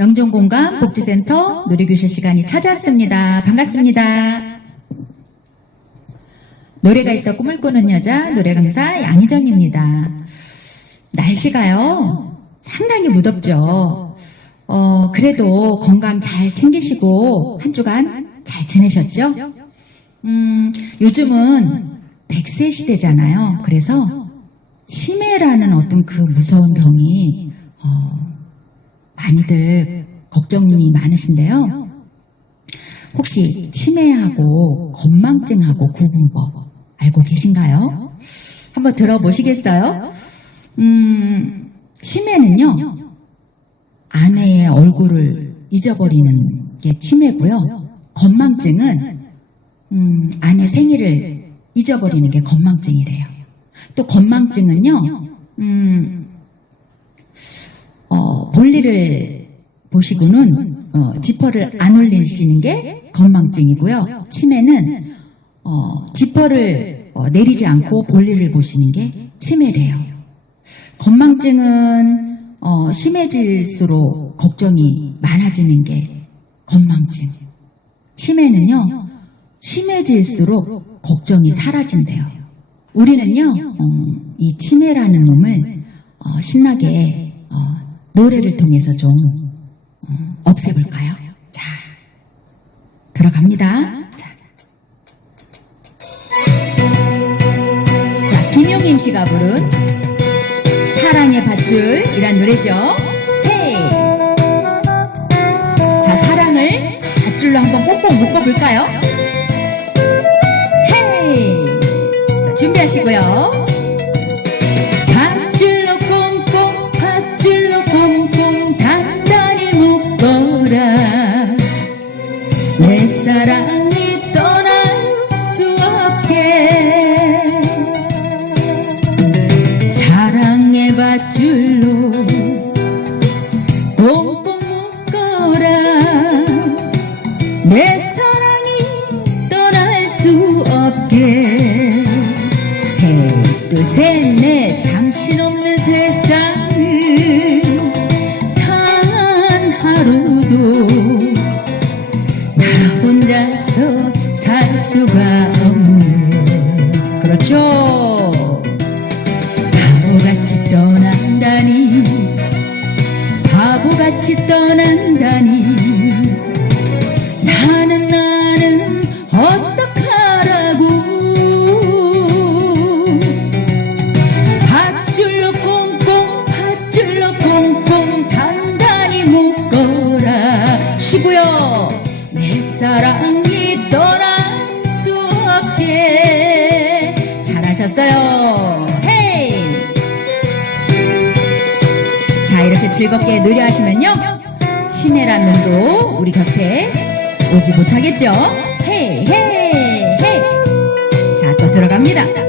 영종공감 복지센터 놀이교실 시간이 찾아왔습니다. 반갑습니다. 노래가 있어 꿈을 꾸는 여자 노래 강사 양희정입니다. 날씨가요 상당히 무덥죠. 어, 그래도 건강 잘 챙기시고 한 주간 잘 지내셨죠? 음, 요즘은 100세 시대잖아요. 그래서 치매라는 어떤 그 무서운 병이 어, 많이들 걱정이 많으신데요. 혹시 치매하고 건망증하고 구분법 알고 계신가요? 한번 들어보시겠어요? 음, 치매는요, 아내의 얼굴을 잊어버리는 게 치매고요. 건망증은 음, 아내 생일을 잊어버리는 게 건망증이래요. 또 건망증은요, 음, 어, 볼일을 보시고는 어, 지퍼를 안 올리시는 게 건망증이고요. 치매는 어, 지퍼를 어, 내리지 않고 볼일을 보시는 게 치매래요. 건망증은 어, 심해질수록 걱정이 많아지는 게 건망증. 치매는요, 심해질수록 걱정이 사라진대요. 우리는요, 어, 이 치매라는 놈을 어, 신나게 어, 노래를 통해서 좀 어, 없애볼까요? 자, 들어갑니다. 자, 자, 김용임 씨가 부른 사랑의 밧줄이란 노래죠. 헤이! 자, 사랑을 밧줄로 한번 꼭꼭 묶어볼까요? 헤이! 자, 준비하시고요. 잘하셨어요. 헤이. 자 이렇게 즐겁게 노래하시면요. 치매란 놈도 우리 곁에 오지 못하겠죠? 헤이 헤이 헤이. 자 또 들어갑니다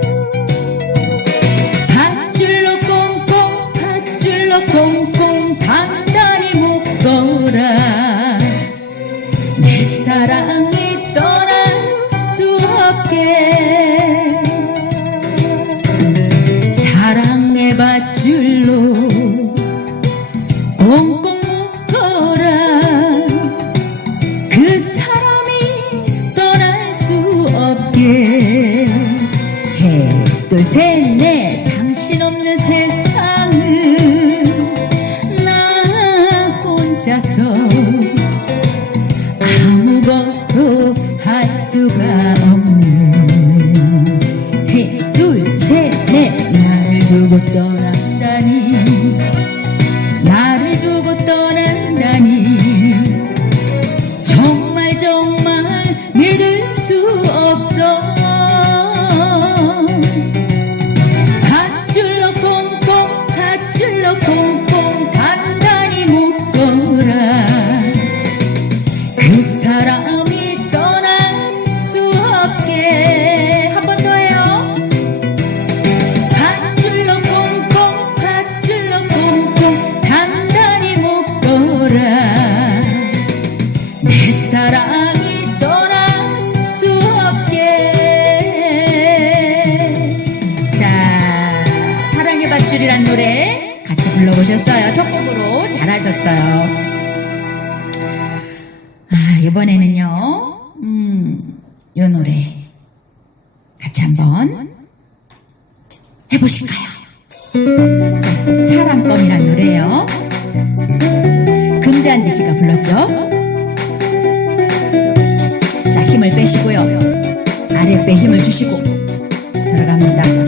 꽁 사람이 떠날 수 없게. 한 번 더 해요. 밧줄로 꽁꽁 밧줄로 꽁꽁 단단히 묶어라. 내 사랑이 떠날 수 없게. 자 사랑의 밧줄이란 노래 같이 불러보셨어요. 첫 곡으로 잘하셨어요 이번에는요, 음, 요 노래 같이 한번 해보실까요? 사랑껌이란 노래예요. 금잔디 씨가 불렀죠? 자, 힘을 빼시고요. 아랫배 힘을 주시고 들어갑니다.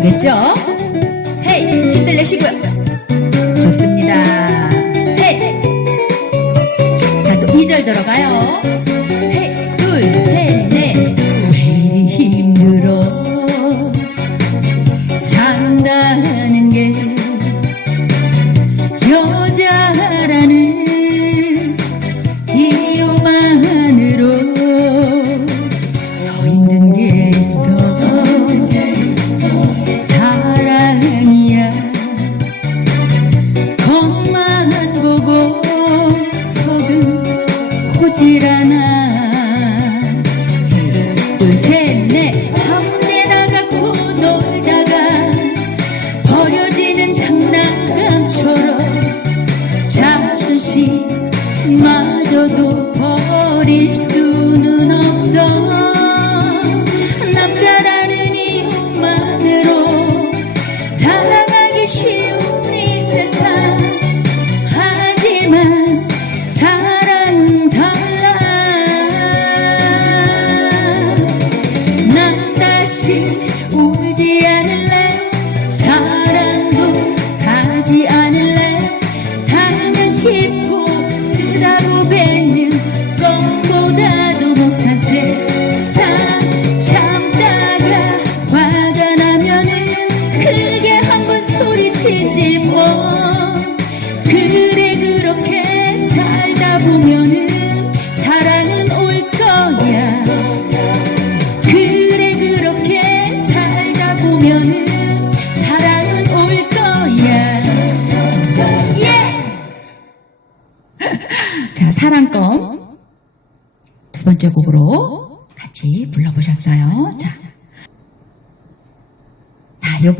알겠죠? 헤이 힘들 내시고요. 좋습니다. 헤이. 자또 2절 들어가요.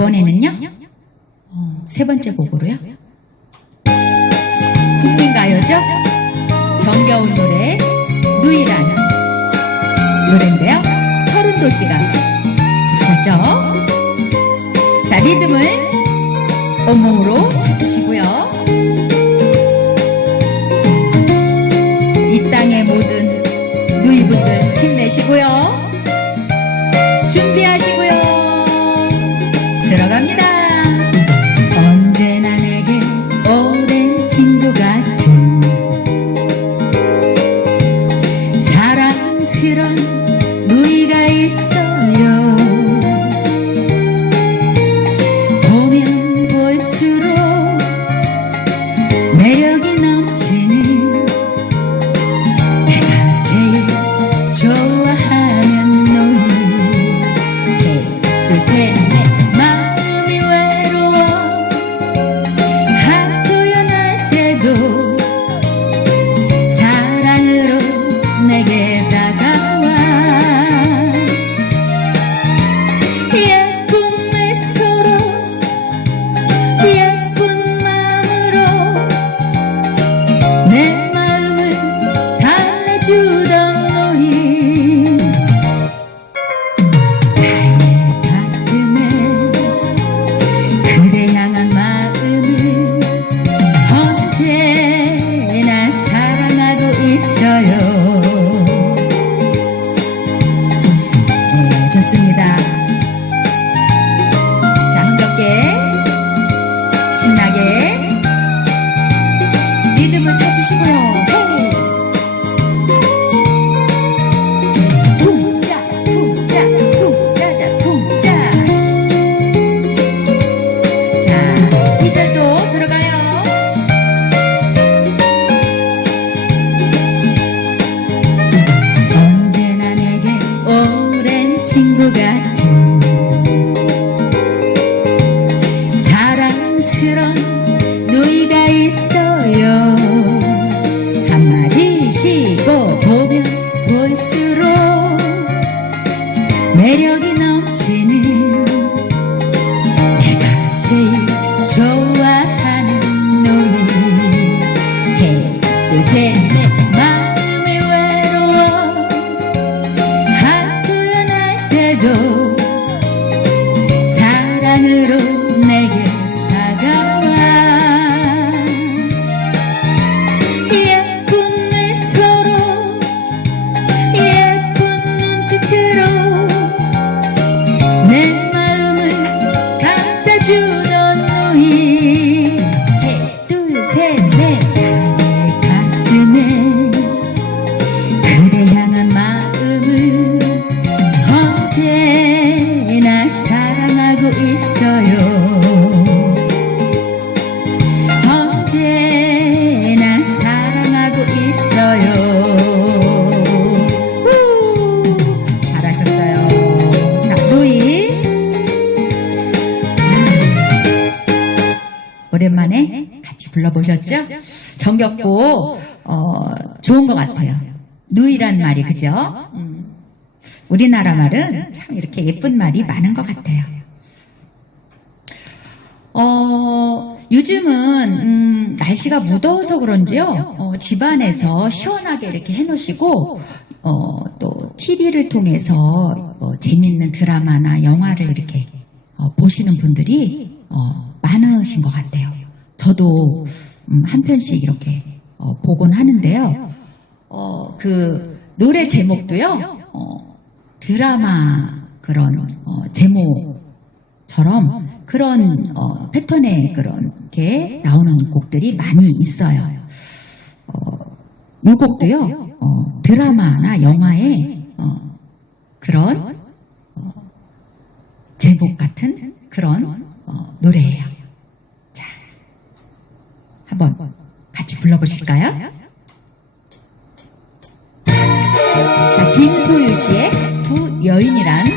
이번에는요, 어, 세 번째 곡으로요. 국민가요죠? 정겨운 노래, 누이라는 노래인데요. 서른도 씨가 부르셨죠? 자, 리듬은 온몸으로 해주시고요. 이 땅의 모든 누이분들 힘내시고요. 같아요. 누이란 말이 그죠? 음. 우리나라 말은 참 이렇게 예쁜 말이 많은 것 같아요. 어, 요즘은 음, 날씨가 무더워서 그런지요. 어, 집안에서 시원하게 이렇게 해놓으시고 어, 또 TV를 통해서 어, 재밌는 드라마나 영화를 이렇게 어, 보시는 분들이 어, 많으신 것 같아요. 저도 음, 한 편씩 이렇게 어, 보곤 하는데요. 어, 그 노래 제목도요. 어, 드라마 그런 어, 제목처럼 그런 어, 패턴의 그런 게 나오는 곡들이 많이 있어요. 어, 이 곡도요. 어, 드라마나 영화의 어, 그런 어, 제목 같은 그런 어, 노래예요. 자, 한번 같이 불러보실까요? 여인이란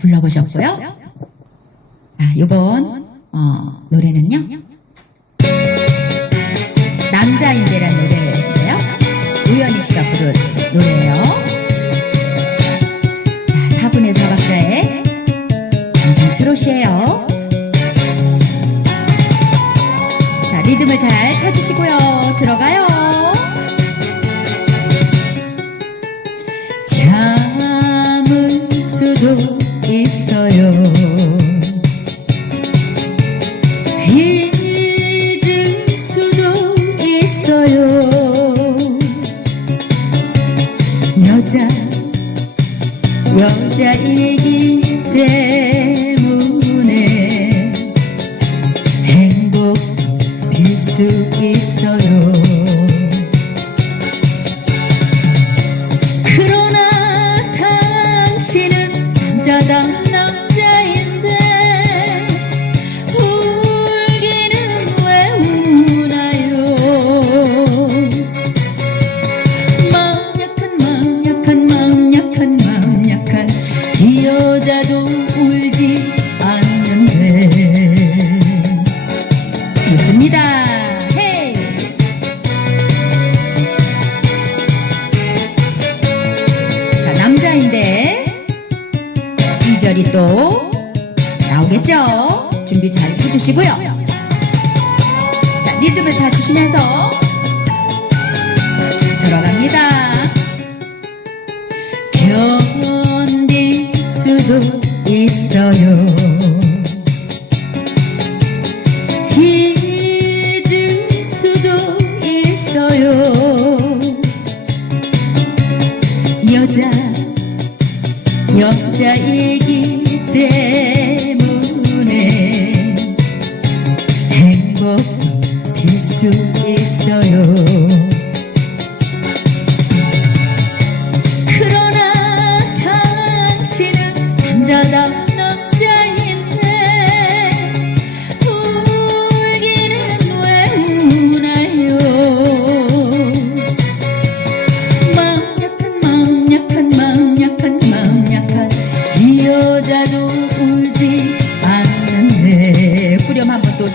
불러보셨고요. 자, 요번 어, 노래는요. 남자인데란 노래예요. 우연희 씨가 부른 노래예요. 자, 4분의 4박자의 트롯이에요. 수 있어요.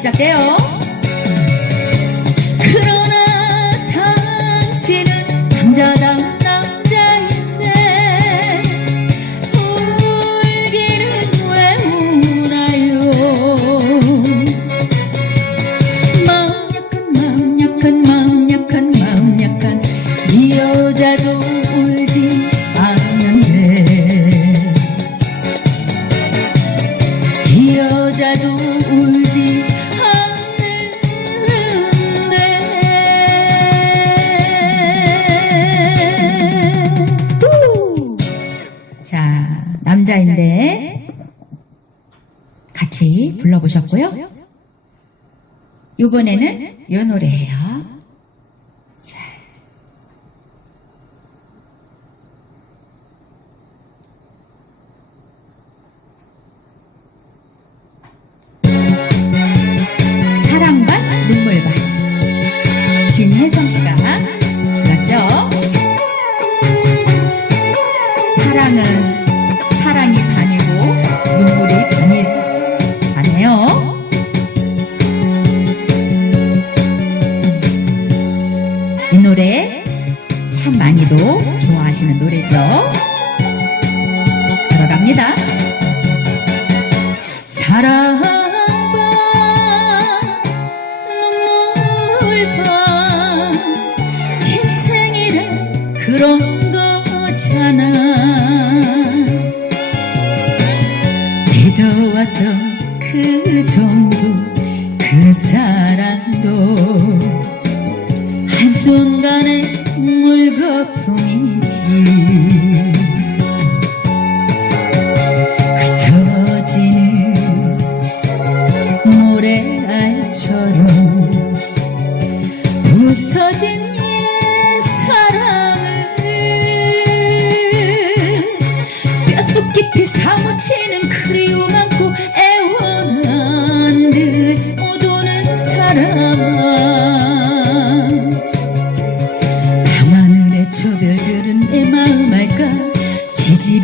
시작해요. 노래 같이 불러보셨고요. 이번에는 이 노래예요.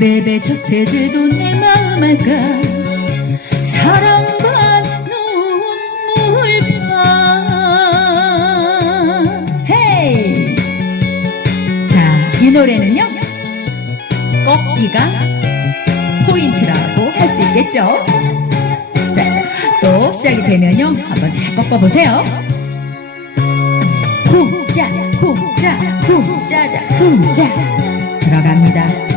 베베 첫 세제도 내 마음 알까 사랑과 눈물만 헤이! 자이 노래는요 꺾기가 포인트라고 할 수 있겠죠? 자또 시작이 되면요 한번 잘 꺾어보세요. 후자 후자 후자자 후자 들어갑니다.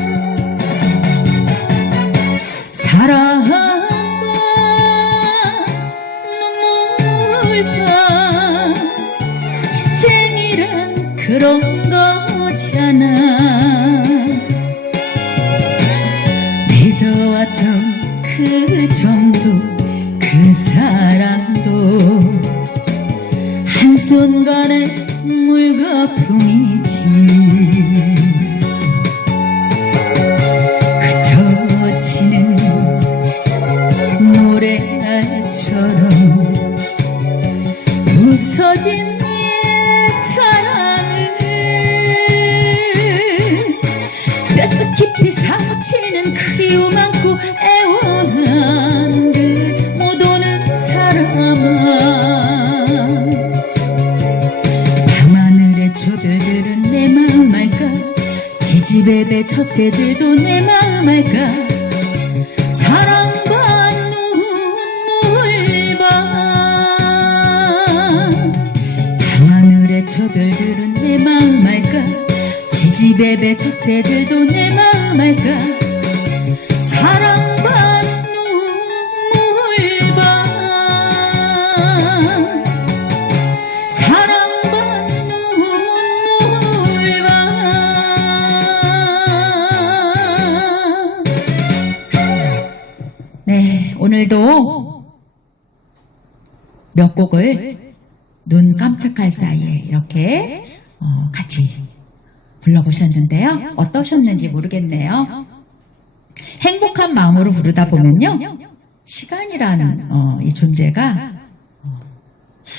첫새들도 내 마음 알까? 사랑과 눈물 봐 밤하늘의 저 별들은 내 마음 알까? 지지배배 첫새들도 내 마음 알까? 사랑 네, 오늘도 몇 곡을 눈 깜짝할 사이에 이렇게 어, 같이 불러보셨는데요. 어떠셨는지 모르겠네요. 행복한 마음으로 부르다 보면요. 시간이라는 어, 이 존재가 어,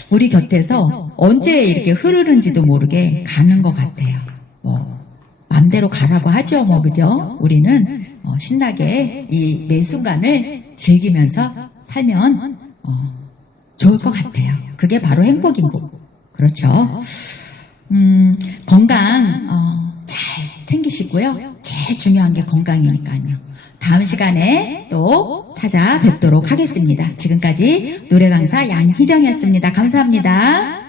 우리 곁에서 언제 이렇게 흐르는지도 모르게 가는 것 같아요. 뭐 맘대로 가라고 하죠, 뭐 그죠? 우리는 어, 신나게 이 매 순간을 즐기면서 살면 어, 좋을 것 같아요. 그게 바로 행복인 거고, 그렇죠? 음, 건강 어, 잘 챙기시고요. 제일 중요한 게 건강이니까요. 다음 시간에 또 찾아뵙도록 하겠습니다. 지금까지 노래 강사 양희정이었습니다. 감사합니다.